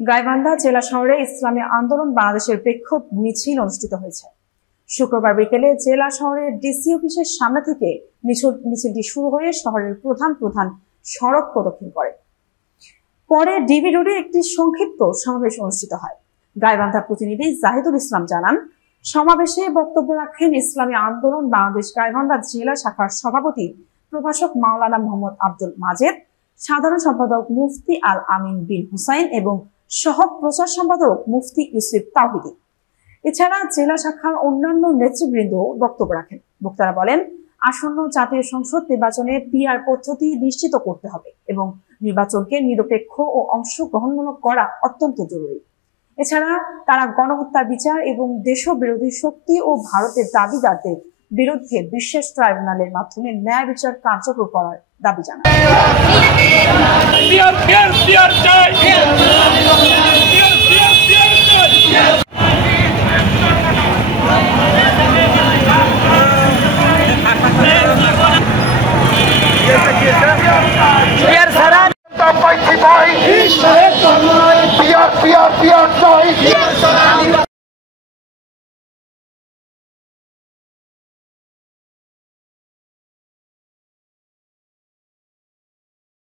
গাইবান্ধা জেলা শহরে ইসলামী আন্দোলন বাংলাদেশের বিক্ষোভ মিছিল অনুষ্ঠিত হয়েছে। শুক্রবার বিকেলে জেলা শহরের ডিসি অফিসের সামনে থেকে মিছিলটি শুরু হয়ে শহরের প্রধান প্রধান সড়ক প্রদক্ষিণ করে। পরে ডিবি রোডে একটি সংক্ষিপ্ত সমাবেশ অনুষ্ঠিত হয়। গাইবান্ধা প্রতিনিধি জাহিদুল ইসলাম জানান, সমাবেশে বক্তব্য রাখেন ইসলামী আন্দোলন বাংলাদেশ গাইবান্ধা জেলা শাখার সভাপতি প্রভাষক মাওলানা মোহাম্মদ আব্দুল মাজেদ, সাধারণ সম্পাদক মুফতি আল আমিন বিন হুসাইন এবং সহ প্রচার সম্পাদক মুফতি ইউসুফ তাওহিদি। এছাড়া জেলা শাখার অন্যান্য নেতৃবৃন্দ বক্তব্য রাখেন। বক্তারা বলেন, আসন্ন জাতীয় সংসদ নির্বাচনে পিআর পদ্ধতি নিশ্চিত করতে হবে এবং নির্বাচনকে নিরপেক্ষ ও অংশগ্রহণমূলক করা অত্যন্ত জরুরি। এছাড়া তারা গণহত্যার বিচার এবং দেশবিরোধী শক্তি ও ভারতের দাবিদারদের বিরুদ্ধে বিশেষ ট্রাইব্যুনালের মাধ্যমে ন্যায় বিচার কার্যকর করার দাবি জানান।